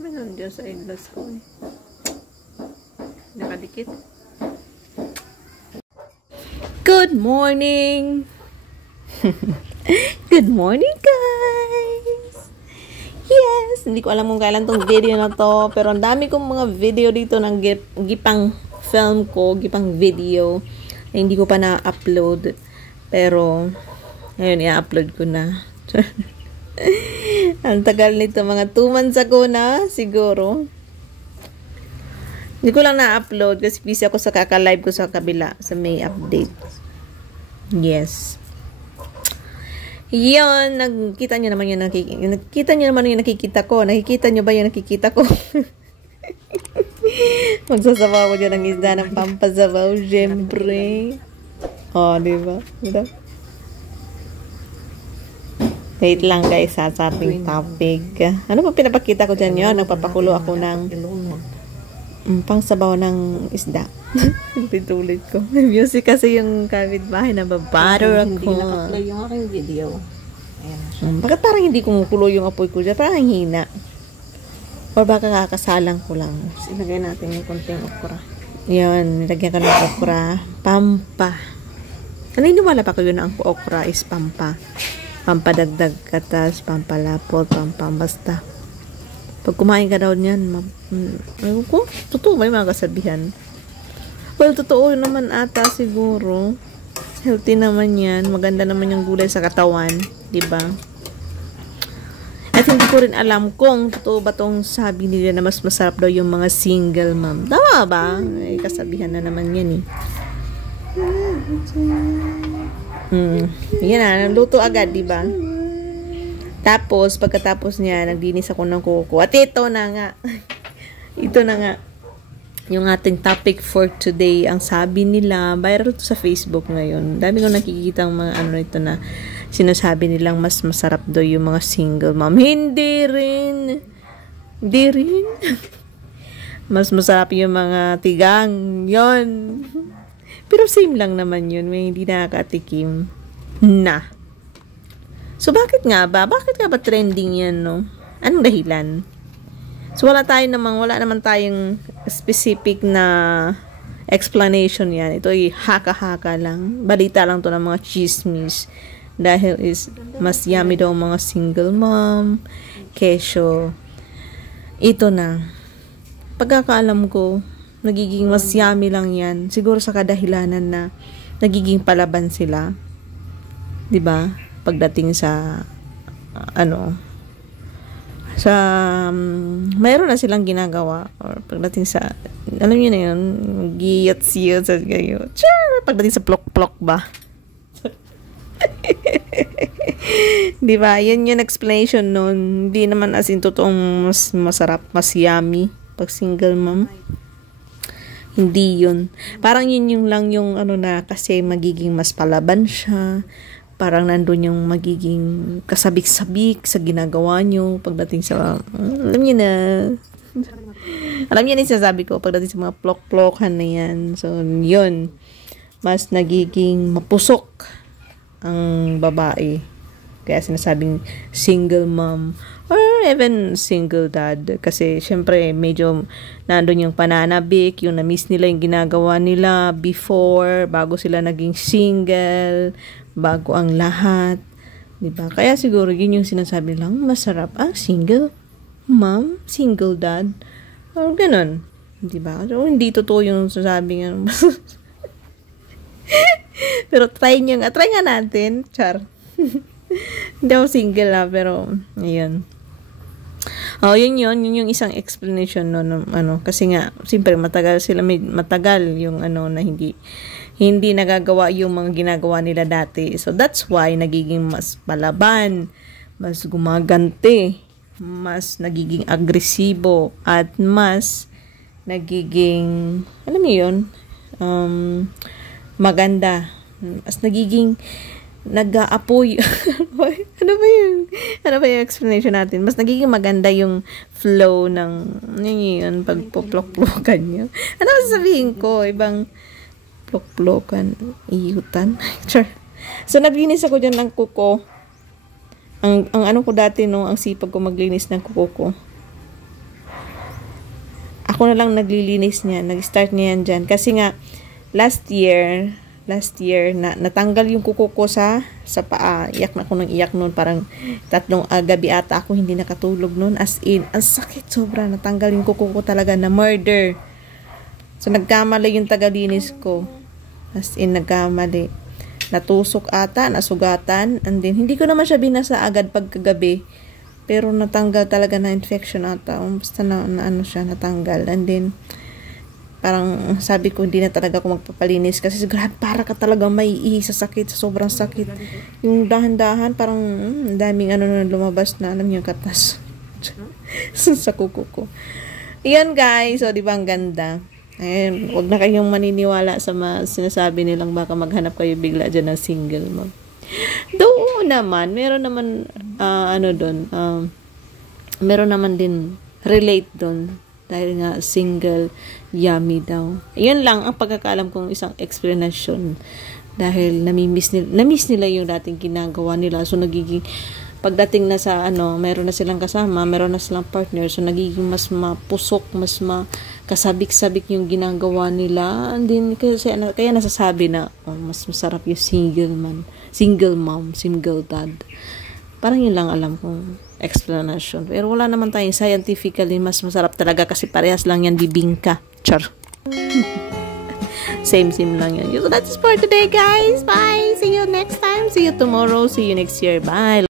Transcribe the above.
Meron dyan sa eyeglass ko eh. Nakadikit. Good morning! Good morning, guys! Yes! Hindi ko alam kung kailan tong video na to, pero ang dami kong mga video dito ng gipang film ko, gipang video, na hindi ko pa na-upload. Pero, ngayon, i-upload ko na. Ang tagal nito, mga 2 months ago na, siguro. Hindi ko lang na-upload kasi busy ako sa kaka-live ko sa kabila, sa may update. Yes. Yun, nakikita nyo naman yung nakikita nyo naman yung nakikita ko. Nakikita nyo ba yung nakikita ko? Magsasabaw ko dyan ng isda ng pampasabaw, syempre. Oh, diba? Diba? Wait lang guys, sa ating topic. Ano pa pinapakita ko dyan yun? Nagpapakulo ako ng pangsabaw ng isda. Pitulit ko. Music kasi yung kapitbahay na babatter ako. Hindi naka-play yung aking video. Bakit parang hindi kumukulo yung apoy ko dyan? Parang hina. Or baka kakasalang ko lang. Ilagay natin yung konting okra. Yun, nilagyan ko ng okra. Pampa. Naniniwala pa ko yun na ang okra is pampa. Pampadagdag katas, pampalapot, pampambasta. Pag kumain ka daw niyan, ayun ko, totoo ba yung mga kasabihan? Well, totoo naman ata siguro. Healthy naman yan. Maganda naman yung gulay sa katawan. Diba? At hindi ko rin alam kung totoo ba tong sabi nila na mas masarap daw yung mga single mom. Tama ba? Ay, kasabihan na naman yan eh. Yan na, naluto agad, diba? Tapos, pagkatapos niya, nagdinis ako ng kuko. At ito na nga. Ito na nga. Yung ating topic for today, ang sabi nila, viral to sa Facebook ngayon. Dami ko nakikita ang mga ano ito na sinasabi nilang mas masarap daw yung mga single mom. Hindi rin. Hindi rin. Mas masarap yung mga tigang. Yon. Pero same lang naman yun. May hindi nakakatikim na. So, bakit nga ba? Bakit nga ba trending yan, no? Anong dahilan? So, wala naman tayong specific na explanation yan. Ito ay haka-haka lang. Balita lang to ng mga chismis. Dahil is mas yummy daw mga single mom. Kesyo. Ito na. Pagkakaalam ko, nagiging mas yummy lang yan. Siguro sa kadahilanan na nagiging palaban sila. 'Di ba? Pagdating sa mayroon na silang ginagawa or pagdating sa alam niyo na yun giyot-siyot sa kayo pagdating sa plok-plok ba. Di ba? Yan yung explanation nun. Hindi naman as in totoong mas masarap, mas yummy pag single mom. Hindi yun. Parang yun yung lang yung na kasi magiging mas palaban siya. Parang nandun yung magiging kasabik-sabik sa ginagawa nyo pagdating sa, alam niyo na, alam niyo na yung sasabi ko, pagdating sa mga plok-plokan na yan. So, yun, mas nagiging mapusok ang babae. Kaya sinasabing single mom or even single dad. Kasi, syempre, medyo nandun yung pananabik, yung na-miss nila yung ginagawa nila before, bago sila naging single, bago ang lahat, diba? Kaya siguro yun yung sinasabi lang, masarap ang single mom, single dad, or ganun, diba? So, hindi totoo yung sasabi nga. Pero try nga natin, char. Hindi ako single pero ayun. Oh, yun yung isang explanation no, kasi nga siyempre matagal yung na hindi nagagawa yung mga ginagawa nila dati. So, that's why nagiging mas palaban, mas gumagante, mas nagiging agresibo, at mas nagiging, alam mo yun, maganda. Mas nagiging nag-aapoy. Ano ba yung explanation natin? Mas nagiging maganda yung flow ng, yun, pagpoplok-plokan nyo. Ano sasabihin ko? Ibang plok-plokan, iyutan. Sure. So, naglinis ako dyan ng kuko. Ang ano ko dati, no, ang sipag ko maglinis ng kuko ko. Ako na lang naglilinis niya. Nag-start niya yan dyan. Kasi nga, last year, natanggal yung kuko ko sa paa. Iyak na ako ng iyak noon. Parang 3 gabi ata ako hindi nakatulog noon. As in, ang sakit sobra. Natanggal yung kuko ko talaga na murder. So, nagkamali yung tagalinis ko. As in, nagkamali. Natusok ata, nasugatan. And then, hindi ko naman siya binasa agad pagkagabi. Pero natanggal talaga na infection ata. Basta na ano siya, natanggal. And then, parang sabi ko, hindi na talaga ako magpapalinis. Kasi grabe, para ka talaga maiihi sa sakit, sa sobrang sakit. Yung dahan-dahan, parang daming ano na lumabas na, alam niyo, katas. Sa kuko ko. Ayan guys, so di ba ang ganda? Ayun, huwag na kayong maniniwala sa sinasabi nilang baka maghanap kayo bigla dyan ng single mom. Doon naman, meron naman, meron naman din relate doon. Dahil nga, single, yummy daw. Yun lang ang pagkakalam kong isang explanation. Dahil namiss nila yung dating ginagawa nila. So, nagiging, pagdating na sa, meron na silang kasama, meron na silang partner. So, nagiging mas mapusok, mas kasabik-sabik yung ginagawa nila. And then, kaya nasasabi na, mas masarap yung single mom, single dad. Parang yun lang alam kong explanation. Pero wala naman tayong scientifically mas masarap talaga kasi parehas lang yan bibingka. Char. Same lang yan. So that's for today guys. Bye. See you next time. See you tomorrow. See you next year. Bye.